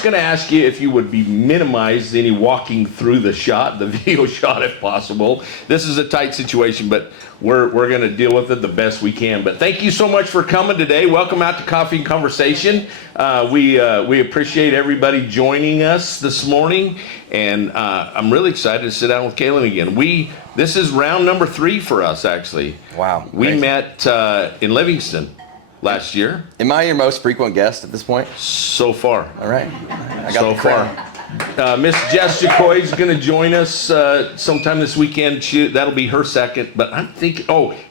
just going to ask you if you would be minimize any walking through the video shot if possible. This is a tight situation, but we're going to deal with it the best we can. But thank you so much for coming today. Welcome out to Coffee and Conversation. We appreciate everybody joining us this morning, and I'm really excited to sit down with Kalyn again. This is round number 3 for us, actually. Wow. We met in Livingston last year. Am I your most frequent guest at this point? So far. All right. I got the crown. Miss Jess Jacoy is going to join us sometime this weekend. That'll be her second. But I'm thinking,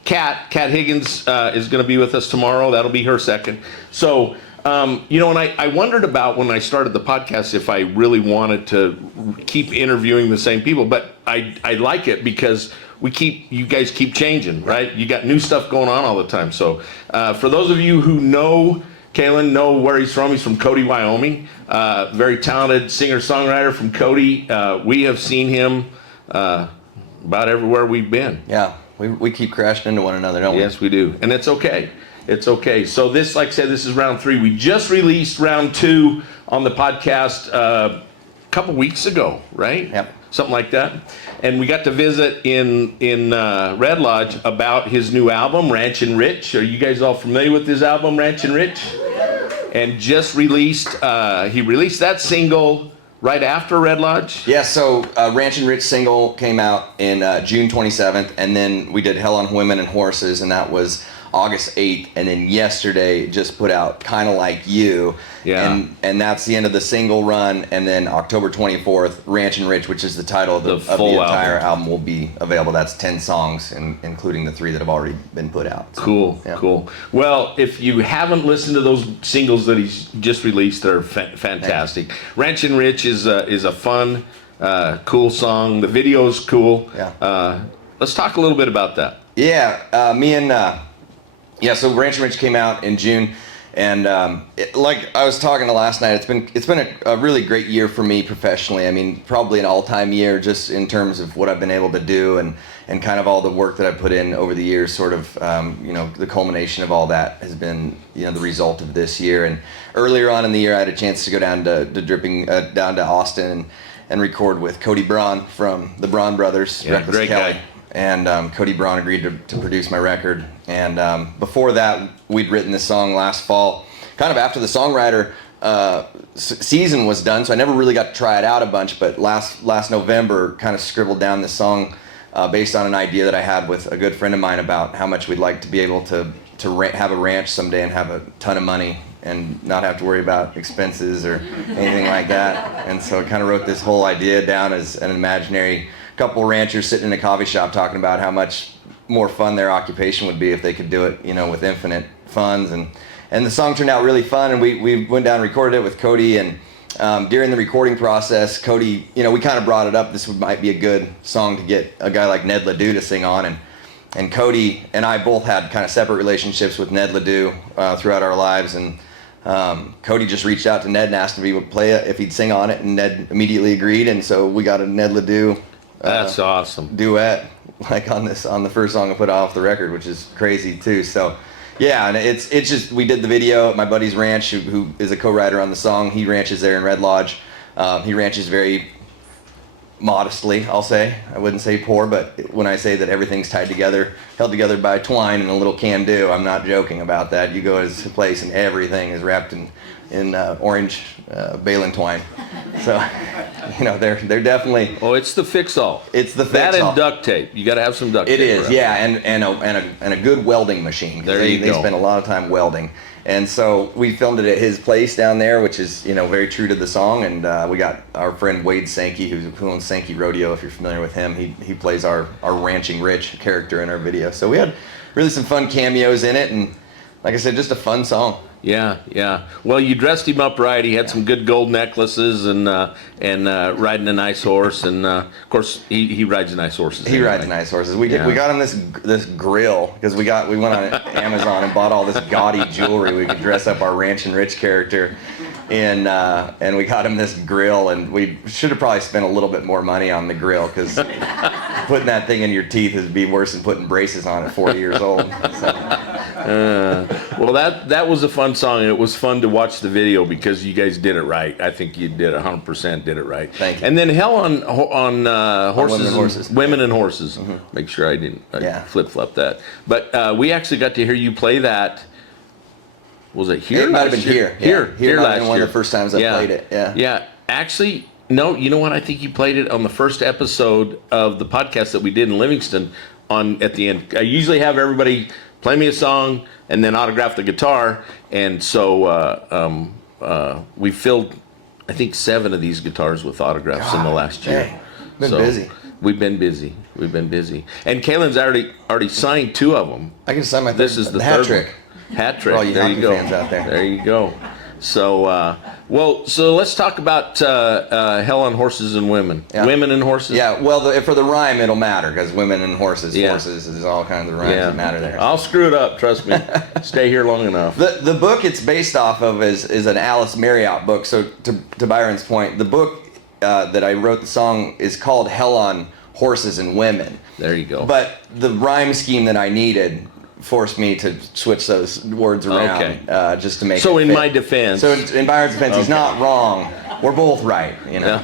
Kat Higgins is going to be with us tomorrow. That'll be her second. So, and I wondered about when I started the podcast if I really wanted to keep interviewing the same people. But I like it because you guys keep changing, right? You got new stuff going on all the time. So for those of you who know Kalyn, know where he's from Cody, Wyoming. Very talented singer-songwriter from Cody. We have seen him about everywhere we've been. Yeah, we keep crashing into one another, don't we? Yes, we do. And it's okay. It's okay. So this, like I said, this is round 3. We just released round 2 on the podcast a couple weeks ago, right? Yep. Something like that. And we got to visit in Red Lodge about his new album, Ranchin Rich. Are you guys all familiar with his album, Ranchin Rich? And just released, he released that single right after Red Lodge? Yeah, so Ranchin Rich single came out in June 27th, and then we did Hell on Women and Horses, and that was August 8th, and then yesterday just put out Kinda Like You. Yeah. And that's the end of the single run, and then October 24th, Ranchin Rich, which is the title of the entire album, will be available. That's 10 songs, including the 3 that have already been put out. So, cool, yeah. Cool. Well, if you haven't listened to those singles that he's just released, they're fantastic. Ranchin Rich is a fun, cool song. The video's cool. Yeah. Let's talk a little bit about that. Yeah, so Ranchin Rich came out in June, and like I was talking to last night, it's been a really great year for me professionally. I mean, probably an all-time year just in terms of what I've been able to do and kind of all the work that I've put in over the years. Sort of, the culmination of all that has been, the result of this year. And earlier on in the year, I had a chance to go down to Austin and record with Cody Braun from the Braun Brothers. Yeah, great guy. And Cody Braun agreed to produce my record. And before that, we'd written this song last fall, kind of after the songwriter season was done, so I never really got to try it out a bunch, but last November kind of scribbled down this song based on an idea that I had with a good friend of mine about how much we'd like to be able to have a ranch someday and have a ton of money and not have to worry about expenses or anything like that. And so I kind of wrote this whole idea down as an imaginary couple ranchers sitting in a coffee shop talking about how much more fun their occupation would be if they could do it, with infinite funds. And the song turned out really fun, and we went down and recorded it with Cody. And during the recording process, Cody, we kind of brought it up. This might be a good song to get a guy like Ned Ledoux to sing on. And Cody and I both had kind of separate relationships with Ned Ledoux throughout our lives. And Cody just reached out to Ned and asked if he would play it, if he'd sing on it, and Ned immediately agreed. And so we got a Ned Ledoux that's awesome duet like on the first song I put off the record, which is crazy too. So yeah, and it's just, we did the video at my buddy's ranch who is a co-writer on the song. He ranches there in Red Lodge. He ranches very modestly, I'll say. I wouldn't say poor, but when I say that everything's held together by twine and a little can-do, I'm not joking about that. You go to his place and everything is wrapped in orange baling twine. So, they're definitely. Oh, it's the fix-all. It's the fix-all. That and duct tape. You got to have some duct tape. It is, yeah, and a good welding machine. There you go. They spend a lot of time welding. And so we filmed it at his place down there, which is, very true to the song. And we got our friend Wade Sankey, who owns Sankey Rodeo, if you're familiar with him. He plays our Ranchin Rich character in our video. So we had really some fun cameos in it, and like I said, just a fun song. Yeah. Well, you dressed him up right. He had some good gold necklaces and riding a nice horse. And of course, he rides nice horses. He rides nice horses. We got him this grill because we went on Amazon and bought all this gaudy jewelry. We could dress up our Ranchin Rich character, and we got him this grill. And we should have probably spent a little bit more money on the grill because putting that thing in your teeth would be worse than putting braces on at 40 years old. So. Well, that was a fun song, and it was fun to watch the video because you guys did it right. I think you did 100% did it right. Thank you. And then Hell on Horses, Women and Horses. Mm-hmm. Make sure I didn't Yeah. flip-flop that. But we actually got to hear you play that. Was it here? It might have been last year? here. Here might have last been one year. of the first times I played it. Yeah. Yeah. Actually, no. You know what? I think you played it on the first episode of the podcast that we did in Livingston. At the end, I usually have everybody play me a song and then autograph the guitar. And so we filled, I think, 7 of these guitars with autographs in the last year. Dang. Been busy. We've been busy. And Kalyn's already signed 2 of them. I can sign my This is the hat third trick. one. Hat trick. For all you there you hockey go. fans out there. There you go. So, so let's talk about Hell on Horses and Women. Yeah. Women and Horses. Yeah, well, for the rhyme, it'll matter because women and horses, Yeah. horses, there's all kinds of rhymes that matter there. I'll screw it up. Trust me. Stay here long enough. The book it's based off of is an Alice Marriott book. So to Byron's point, the book that I wrote the song is called Hell on Horses and Women. There you go. But the rhyme scheme that I needed forced me to switch those words around just to make So it in fit. my defense. So in Byron's defense, he's not wrong. We're both right, you know.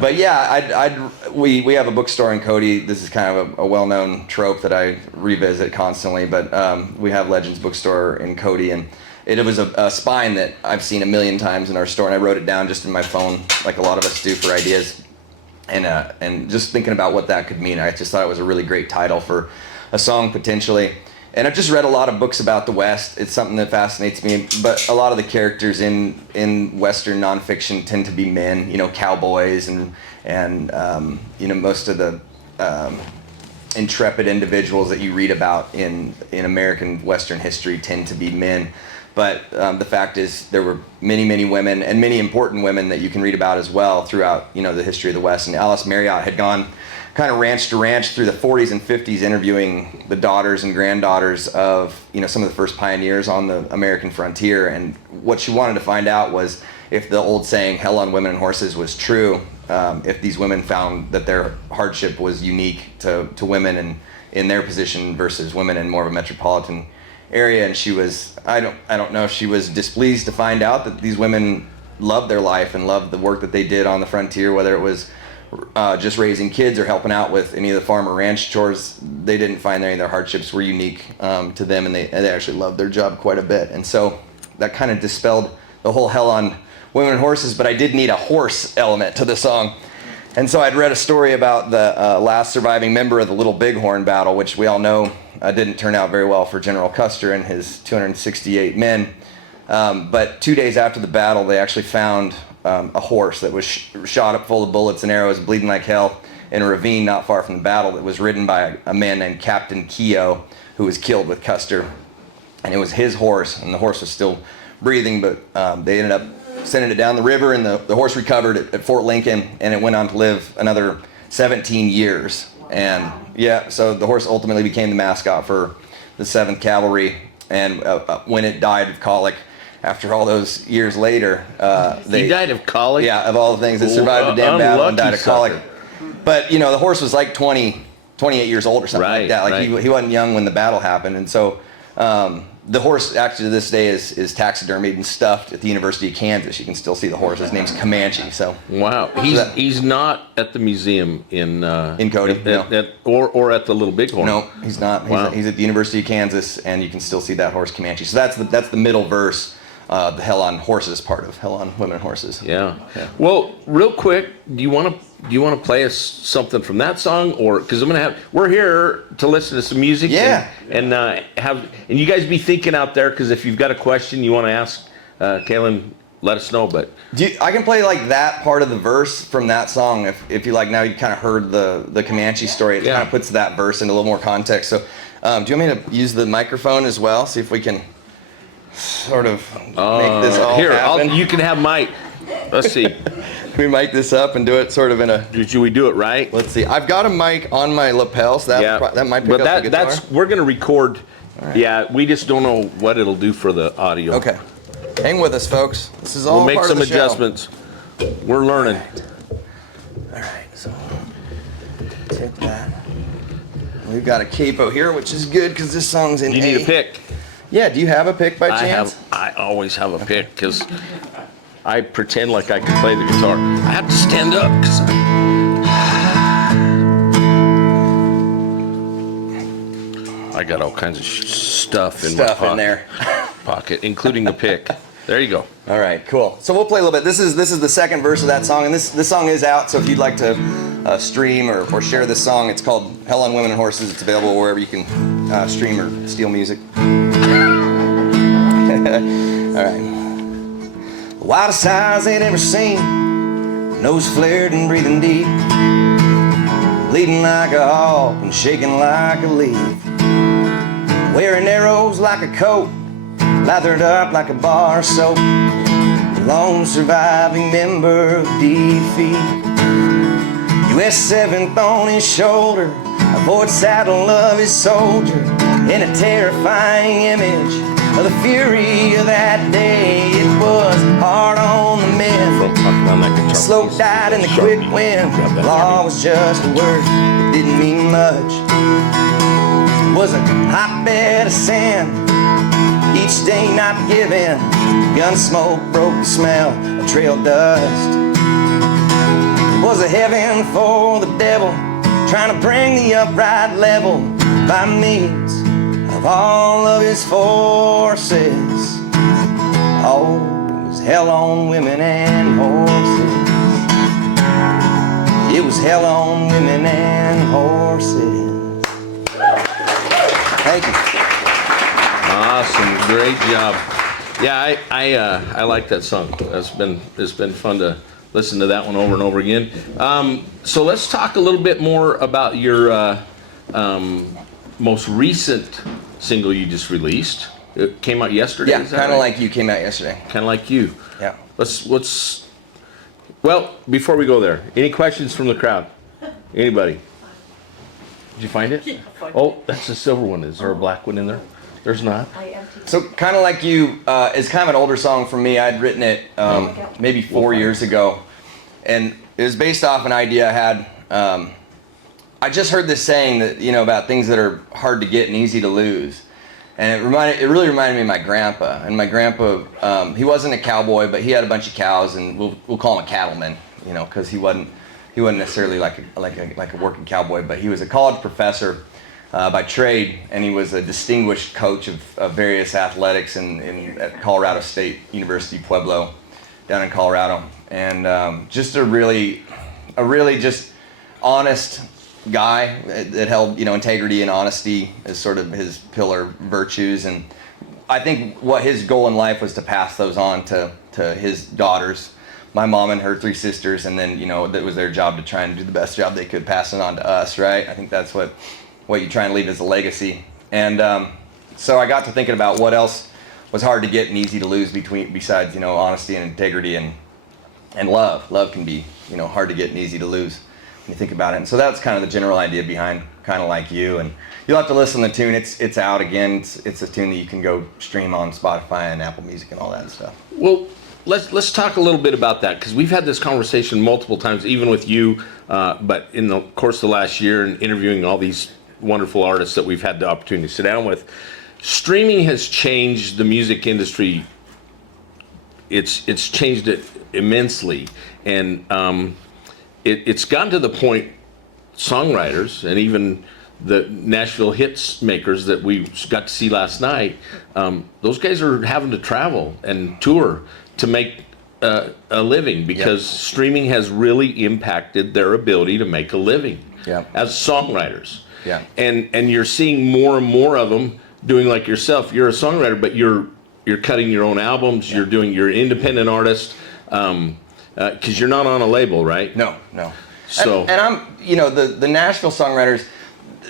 But yeah, we have a bookstore in Cody. This is kind of a well-known trope that I revisit constantly. But we have Legends Bookstore in Cody, and it was a spine that I've seen a million times in our store, and I wrote it down just in my phone, like a lot of us do for ideas, and just thinking about what that could mean. I just thought it was a really great title for a song potentially. And I've just read a lot of books about the West. It's something that fascinates me. But a lot of the characters in Western nonfiction tend to be men, you know, cowboys and you know, most of the intrepid individuals that you read about in American Western history tend to be men. But the fact is there were many, many women and many important women that you can read about as well throughout, you know, the history of the West. And Alice Marriott had gone kind of ranch to ranch through the 40s and 50s, interviewing the daughters and granddaughters of, you know, some of the first pioneers on the American frontier. And what she wanted to find out was if the old saying, hell on women and horses, was true, if these women found that their hardship was unique to women and in their position versus women in more of a metropolitan area. And she was, I don't know if she was displeased to find out that these women loved their life and loved the work that they did on the frontier, whether it was just raising kids or helping out with any of the farm or ranch chores. They didn't find any of their hardships were unique to them, and they actually loved their job quite a bit. And so that kind of dispelled the whole hell on women and horses, but I did need a horse element to the song. And so I'd read a story about the last surviving member of the Little Bighorn battle, which we all know didn't turn out very well for General Custer and his 268 men. But 2 days after the battle, they actually found a horse that was shot up full of bullets and arrows, bleeding like hell, in a ravine not far from the battle that was ridden by a man named Captain Keogh, who was killed with Custer. And it was his horse, and the horse was still breathing, but they ended up sending it down the river, and the horse recovered at Fort Lincoln, and it went on to live another 17 years. And yeah, so the horse ultimately became the mascot for the 7th Cavalry, and when it died of colic, after all those years later, He died of colic? Yeah, of all the things that survived the damn battle and died of colic. Sucker. But, you know, the horse was like 28 years old or something Right, like that. Like right. he wasn't young when the battle happened. And so the horse actually to this day is taxidermied and stuffed at the University of Kansas. You can still see the horse. His name's Comanche. So Wow. He's not at the museum in Cody, no. or at the Little Bighorn. no, he's not. Wow. He's at the University of Kansas, and you can still see that horse Comanche. So that's the middle verse. The hell on horses part of hell on women and horses. Yeah. Well, real quick, do you want to play us something from that song, or because we're here to listen to some music. Yeah. And you guys be thinking out there, because if you've got a question you want to ask Kalyn, let us know. But I can play like that part of the verse from that song if you like. Now you kind of heard the Comanche story. It kind of puts that verse into a little more context. So do you want me to use the microphone as well? See if we can sort of make this all here, happen. you can have my. Let's see. Can we mic this up and do it sort of in a? Should we do it right? Let's see. I've got a mic on my lapel, so that might pick up the guitar. We're gonna record. Right. Yeah, we just don't know what it'll do for the audio. Okay. Hang with us, folks. This is all We'll make part some of the show. adjustments. We're learning. All right. So take that. We've got a capo here, which is good because this song's in You A. need a pick. Yeah, do you have a pick by chance? I always have a pick because I pretend like I can play the guitar. I have to stand up because I got all kinds of stuff in my pocket, in there. including the pick. There you go. All right, cool. So we'll play a little bit. This is the second verse of that song, and this song is out. So if you'd like to stream or share this song, it's called "Hell on Women and Horses." It's available wherever you can stream or steal music. All right. The wildest eyes they'd ever seen, nose flared and breathing deep, bleeding like a hawk and shaking like a leaf, wearing arrows like a coat, lathered up like a bar of soap, lone surviving member of defeat. US 7th on his shoulder, a Ford saddle of his soldier, in a terrifying image of the fury of that day. It was hard on the men, slow died in the quick wind. Law was just a word that didn't mean much. It was a hotbed of sin, each day not giving. Gun smoke broke the smell of trail dust. It was a heaven for the devil, trying to bring the upright level by means of all of his forces. Oh, it was hell on women and horses. It was hell on women and horses. Thank you. Awesome, great job. Yeah, I like that song. It's been fun to listen to that one over and over again. So let's talk a little bit more about your most recent single you just released. It came out yesterday. Yeah, kind of like you came out yesterday. Kind of like you. Yeah. Well, before we go there, any questions from the crowd? Anybody? Did you find it? Yeah, Oh, that's a silver one. Is there a black one in there? There's not. So kind of like you, it's kind of an older song for me. I'd written it maybe 4 years ago, and it was based off an idea I had. I just heard this saying that, about things that are hard to get and easy to lose, and it really reminded me of my grandpa. And my grandpa, he wasn't a cowboy, but he had a bunch of cows, and we'll call him a cattleman, because he wasn't necessarily like a working cowboy, but he was a college professor by trade, and he was a distinguished coach of various athletics at Colorado State University Pueblo, down in Colorado, and just a really just honest guy that held integrity and honesty as sort of his pillar virtues. And I think what his goal in life was to pass those on to his daughters, my mom and her 3 sisters, and then that was their job to try and do the best job they could, pass it on to us, right? I think that's what you try and leave as a legacy. And so I got to thinking about what else was hard to get and easy to lose besides honesty and integrity and love. Love can be hard to get and easy to lose when you think about it. And so that's kind of the general idea behind Kind of Like You. And you'll have to listen to the tune. It's out again. It's a tune that you can go stream on Spotify and Apple Music and all that stuff. Well, let's talk a little bit about that, because we've had this conversation multiple times, even with you, but in the course of the last year, and interviewing all these wonderful artists that we've had the opportunity to sit down with. Streaming has changed the music industry. It's changed it immensely, and it's gotten to the point songwriters and even the Nashville hits makers that we got to see last night, those guys are having to travel and tour to make a living, because streaming has really impacted their ability to make a living as songwriters. Yeah. And you're seeing more and more of them doing like yourself. You're a songwriter, but you're cutting your own albums. You're an independent artist, because you're not on a label, right? No. So and I'm the Nashville songwriters,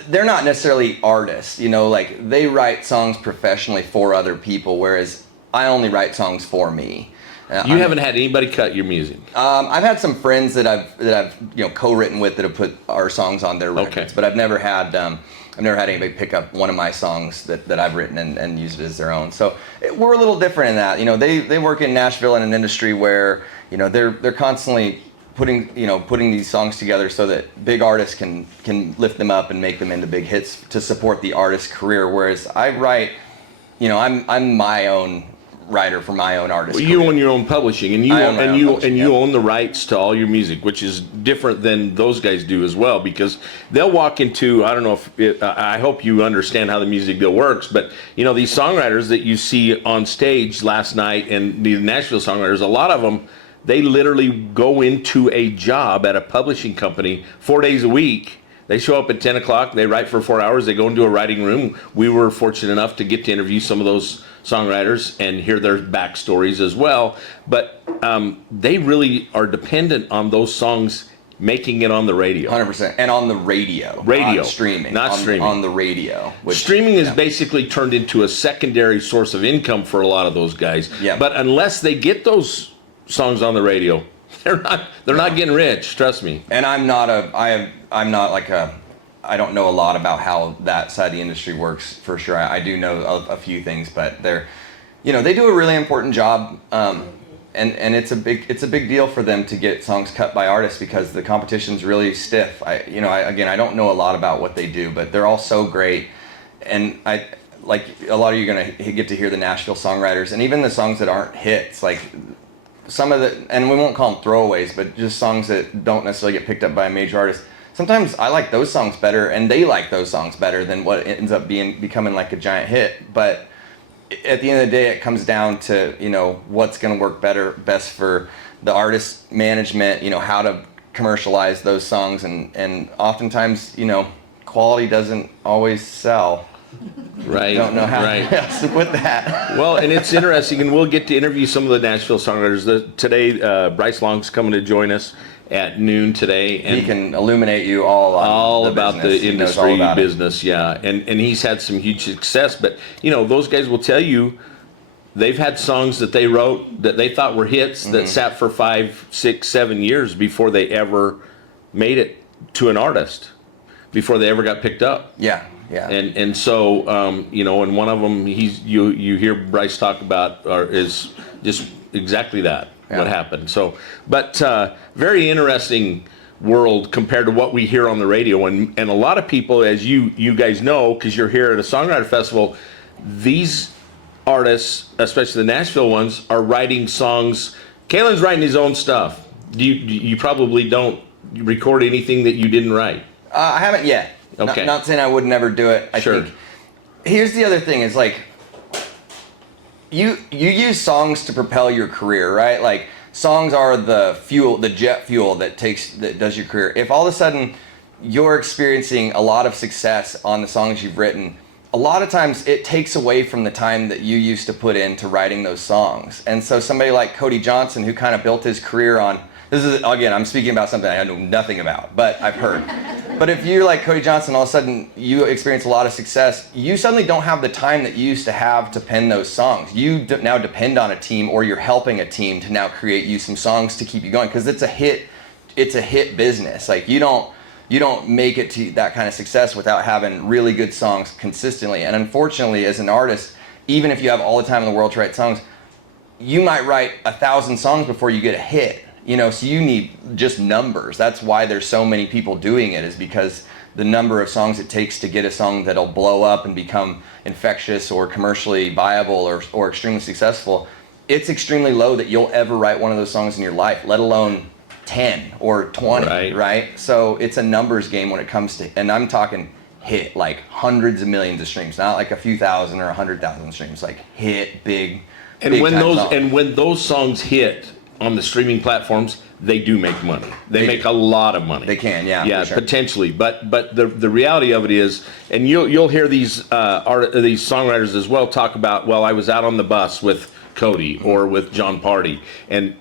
they're not necessarily artists. Like they write songs professionally for other people, whereas I only write songs for me. You haven't had anybody cut your music? I've had some friends that I've co-written with that have put our songs on their records, but I've never had anybody pick up one of my songs that I've written and use it as their own. So we're a little different in that. They work in Nashville in an industry where they're constantly putting these songs together so that big artists can lift them up and make them into big hits to support the artist's career. Whereas I write I'm my own writer for my own artist. You own your own publishing, and you I own the rights to all your music, which is different than those guys do as well, because they'll walk into, I don't know if I hope you understand how the music deal works, but these songwriters that you see on stage last night and the Nashville songwriters, a lot of them, they literally go into a job at a publishing company 4 days a week. They show up at 10 o'clock, they write for 4 hours, they go into a writing room. We were fortunate enough to get to interview some of those songwriters and hear their backstories as well. But they really are dependent on those songs making it on the radio. 100%. And on the radio. Not streaming. Not streaming. On the radio. Streaming is basically turned into a secondary source of income for a lot of those guys. Yeah. But unless they get those songs on the radio, they're not getting rich, trust me. And I don't know a lot about how that side of the industry works for sure. I do know a few things, but they do a really important job, and it's a big deal for them to get songs cut by artists because the competition's really stiff. I don't know a lot about what they do, but they're all so great, and like a lot of you are gonna get to hear the Nashville songwriters, and even the songs that aren't hits, like some of the, and we won't call them throwaways, but just songs that don't necessarily get picked up by a major artist. Sometimes I like those songs better, and they like those songs better than what ends up becoming like a giant hit. But at the end of the day, it comes down to what's going to work best for the artist management. How to commercialize those songs, and oftentimes quality doesn't always sell. Right. Don't know how else to put that. Well, and it's interesting, and we'll get to interview some of the Nashville songwriters. Today, Bryce Long's coming to join us at noon today, and he can illuminate you all about business. the industry business, yeah. And he's had some huge success, but those guys will tell you they've had songs that they wrote that they thought were hits that sat for 5, 6, 7 years before they ever made it to an artist, before they ever got picked up. Yeah. And so and one of them you hear Bryce talk about is just exactly that. Yeah. What happened. So, but very interesting world compared to what we hear on the radio. And a lot of people, as you guys know, because you're here at a songwriter festival, these artists, especially the Nashville ones, are writing songs. Kalyn's writing his own stuff. You probably don't record anything that you didn't write. I haven't yet. Okay. Not saying I would never do it. I think. Here's the other thing: is like you use songs to propel your career, right? Like songs are the fuel, the jet fuel that does your career. If all of a sudden you're experiencing a lot of success on the songs you've written, a lot of times it takes away from the time that you used to put into writing those songs. And so somebody like Cody Johnson, who kind of built his career on, this is, again, I'm speaking about something I know nothing about, but I've heard. But if you're like Cody Johnson, all of a sudden you experience a lot of success, you suddenly don't have the time that you used to have to pen those songs. You now depend on a team, or you're helping a team to now create you some songs to keep you going, because it's a hit business. Like you don't make it to that kind of success without having really good songs consistently. And unfortunately, as an artist, even if you have all the time in the world to write songs, you might write 1,000 songs before you get a hit. So you need just numbers. That's why there's so many people doing it, is because the number of songs it takes to get a song that'll blow up and become infectious or commercially viable or extremely successful, it's extremely low that you'll ever write one of those songs in your life, let alone 10 or 20, right? So it's a numbers game when it comes to, and I'm talking hit, like hundreds of millions of streams, not like a few thousand or 100,000 streams, like hit big. And when those songs hit on the streaming platforms, they do make money. They make a lot of money. They can, yeah. Yeah, for sure. potentially. But the reality of it is, and you'll hear these songwriters as well talk about, well, I was out on the bus with Cody or with John Party, and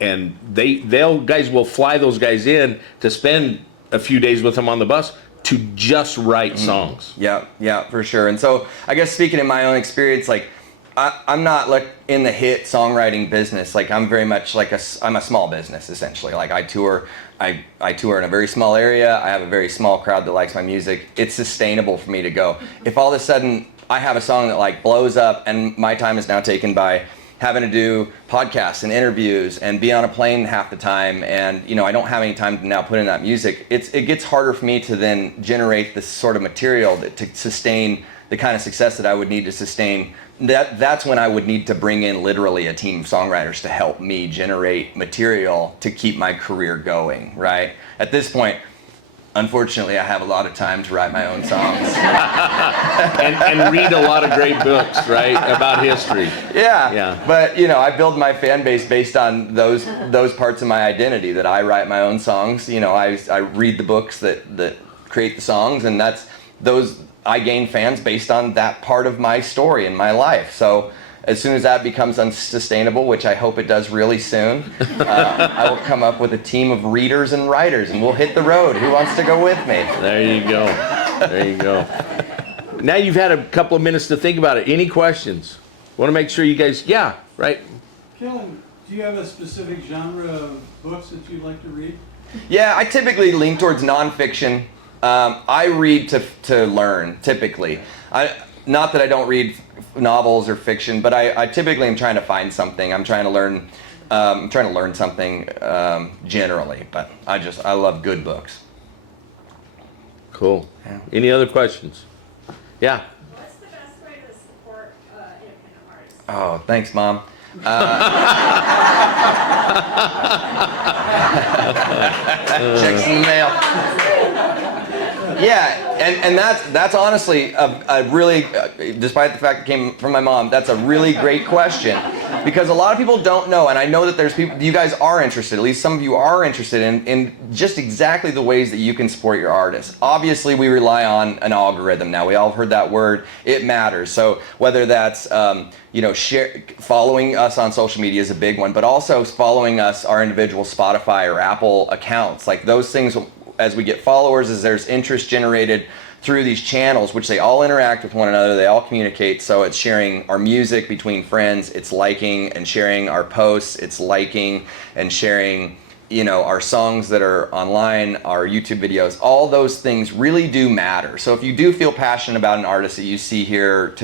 guys will fly those guys in to spend a few days with them on the bus to just write songs. Yeah, for sure. And so I guess speaking in my own experience, like I'm not like in the hit songwriting business. Like I'm very much like I'm a small business essentially. Like I tour in a very small area. I have a very small crowd that likes my music. It's sustainable for me to go. If all of a sudden I have a song that like blows up and my time is now taken by having to do podcasts and interviews and be on a plane half the time, and I don't have any time to now put in that music, it gets harder for me to then generate this sort of material to sustain the kind of success that I would need to sustain, that's when I would need to bring in literally a team of songwriters to help me generate material to keep my career going, right? At this point, unfortunately, I have a lot of time to write my own songs. and read a lot of great books, right, about history. Yeah. But I build my fan base based on those parts of my identity, that I write my own songs. I read the books that create the songs, and I gain fans based on that part of my story in my life. So as soon as that becomes unsustainable, which I hope it does really soon, I will come up with a team of readers and writers, and we'll hit the road. Who wants to go with me? There you go. There you go. Now you've had a couple of minutes to think about it. Any questions? Want to make sure you guys, yeah, right? Kalyn, do you have a specific genre of books that you'd like to read? Yeah, I typically lean towards nonfiction. I read to learn, typically. Not that I don't read novels or fiction, but I typically am trying to find something. I'm trying to learn something generally, but I love good books. Cool. Yeah. Any other questions? Yeah. What's the best way to support independent artists? Oh, thanks, Mom. Checks in the mail. Yeah, and that's honestly a really, despite the fact it came from my mom, that's a really great question, because a lot of people don't know, and I know that there's people, you guys are interested, at least some of you are interested in just exactly the ways that you can support your artists. Obviously, we rely on an algorithm now. We all have heard that word. It matters. So whether that's following us on social media is a big one, but also following us, our individual Spotify or Apple accounts, like those things. As we get followers, as there's interest generated through these channels, which they all interact with one another, they all communicate. So it's sharing our music between friends, it's liking and sharing our posts, it's liking and sharing, our songs that are online, our YouTube videos. All those things really do matter. So if you do feel passionate about an artist that you see here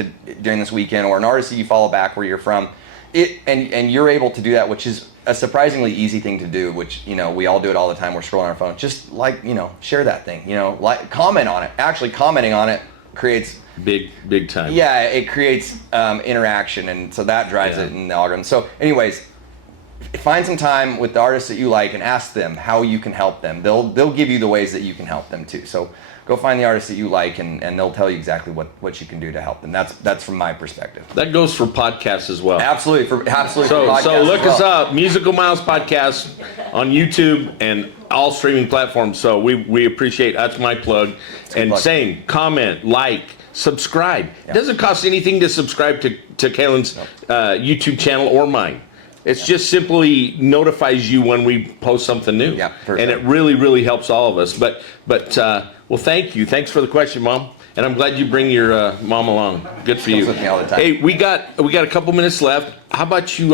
during this weekend, or an artist that you follow back where you're from, and you're able to do that, which is a surprisingly easy thing to do, which we all do it all the time. We're scrolling our phone. Just share that thing. Comment on it. Actually, commenting on it creates big time. Yeah, it creates interaction, and so that drives it in the algorithm. So, anyways, find some time with the artists that you like and ask them how you can help them. They'll give you the ways that you can help them too. So go find the artists that you like, and they'll tell you exactly what you can do to help them. That's from my perspective. That goes for podcasts as well. Absolutely for podcasts. So look us up, Musical Miles Podcast on YouTube and all streaming platforms. So we appreciate, that's my plug. And same, comment, like, subscribe. It doesn't cost anything to subscribe to Kalyn's YouTube channel or mine. It's just simply notifies you when we post something new. Yeah, and it really, really helps all of us. But well, thank you. Thanks for the question, Mom. And I'm glad you bring your mom along. Good for you. Comes with me all the time. Hey, we got a couple minutes left. How about you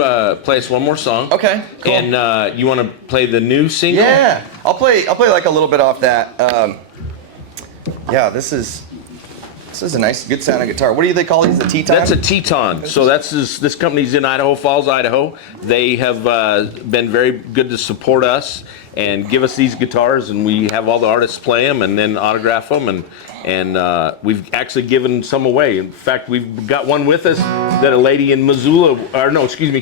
play us one more song? Okay, cool. And you want to play the new single? Yeah, I'll play like a little bit off that. This is a nice, good sounding guitar. What do they call these? The Teton? That's a Teton. So this company's in Idaho Falls, Idaho. They have been very good to support us and give us these guitars, and we have all the artists play them and then autograph them, and we've actually given some away. In fact, we've got one with us that a lady in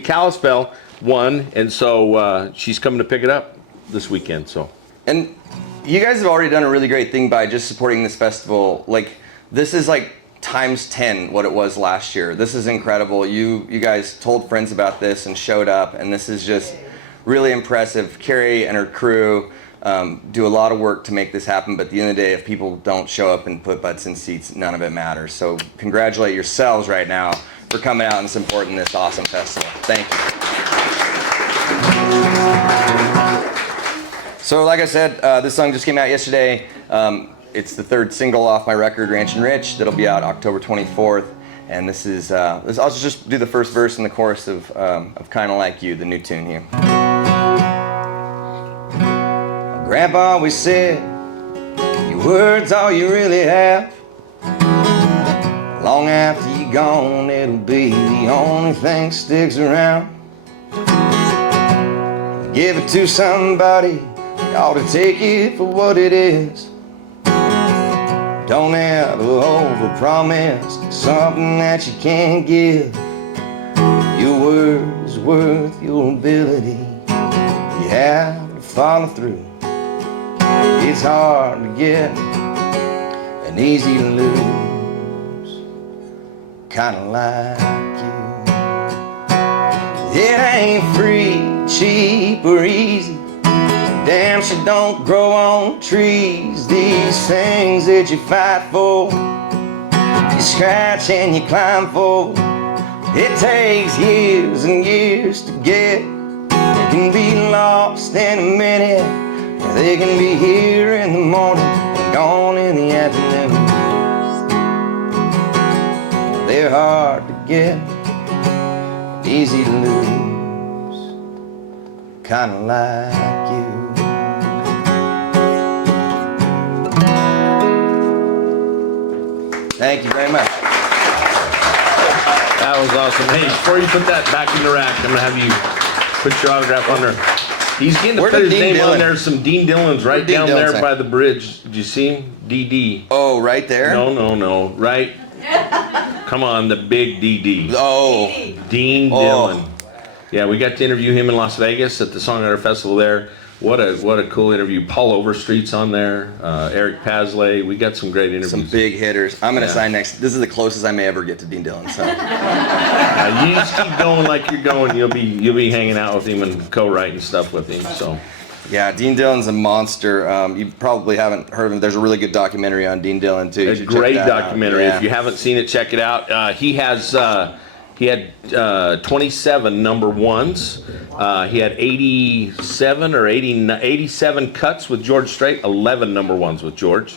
Kalispell won, and so she's coming to pick it up this weekend. So. And you guys have already done a really great thing by just supporting this festival. Like, this is like times 10 what it was last year. This is incredible. You guys told friends about this and showed up, and this is just really impressive. Carrie and her crew do a lot of work to make this happen, but at the end of the day, if people don't show up and put butts in seats, none of it matters. So congratulate yourselves right now for coming out and supporting this awesome festival. Thank you. So like I said, this song just came out yesterday. It's the third single off my record, Ranchin Rich, that'll be out October 24th. And this is, I'll just do the first verse and the chorus of Kinda Like You, the new tune here. Grandpa always said, your words all you really have. Long after you're gone, it'll be the only thing sticks around. Give it to somebody, you ought to take it for what it is. Don't ever overpromise something that you can't give. Your word is worth your ability. You have to follow through. It's hard to get and easy to lose, kinda like you. It ain't free, cheap, or easy. Damn, she don't grow on trees. These things that you fight for, you scratch and you climb for. It takes years and years to get. They can be lost in a minute. They can be here in the morning and gone in the afternoon. They're hard to get, easy to lose, kinda like you. Thank you very much. That was awesome. Hey, before you put that back in the rack, I'm gonna have you put your autograph on there. He's getting to Where put did his Dean name on Dillon? there. Some Dean Dillon's right Where'd Dean down Dillon there say? by the bridge. Did you see him? DD. Oh, right there? No. Right. Come on, the big DD. Oh, Dean Oh. Dillon. Yeah, we got to interview him in Las Vegas at the Songwriter Festival there. What a cool interview. Paul Overstreet's on there. Eric Pasley. We got some great interviews. some big hitters. I'm gonna Yeah. sign next. This is the closest I may ever get to Dean Dillon. So You just keep going like you're going. You'll be hanging out with him and co-writing stuff with him. So. yeah, Dean Dillon's a monster. You probably haven't heard of him. There's a really good documentary on Dean Dillon too. You A should check great that out. documentary. Yeah. If you haven't seen it, check it out. He had 27 number ones. He had 87 cuts with George Strait, 11 number ones with George.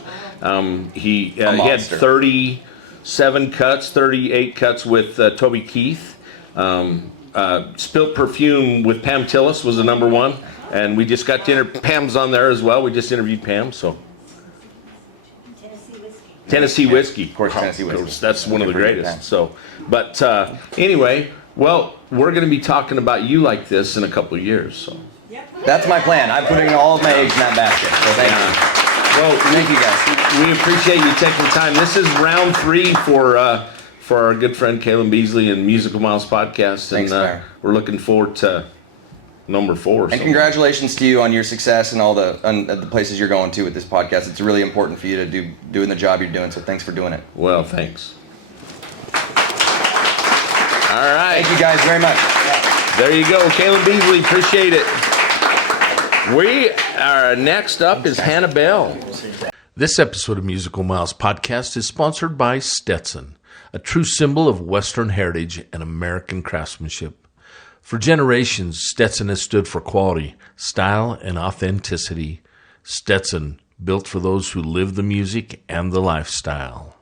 He had monster. 37 cuts, 38 cuts with Toby Keith. Spilt Perfume with Pam Tillis was the number one. And we just got to Pam's on there as well. We just interviewed Pam, so. Tennessee whiskey. Of course, Tennessee whiskey. That's one of the Pretty greatest. good. So, but anyway, well, we're going to be talking about you like this in a couple of years. So, That's my plan. I'm putting all of my eggs in that basket. So thank you. well, Thank you guys. we appreciate you taking the time. This is round 3 for our good friend Kalyn Beasley and Musical Miles podcast, and Thanks, Claire. we're looking forward to number 4. And So. congratulations to you on your success and all the places you're going to with this podcast. It's really important for you to doing the job you're doing. So thanks for doing it. Well, thanks. All right. Thank you guys very much. There you go, Kalyn Beasley. Appreciate it. Next up is Hannah Bell. This episode of Musical Miles Podcast is sponsored by Stetson, a true symbol of Western heritage and American craftsmanship. For generations, Stetson has stood for quality, style, and authenticity. Stetson, built for those who live the music and the lifestyle.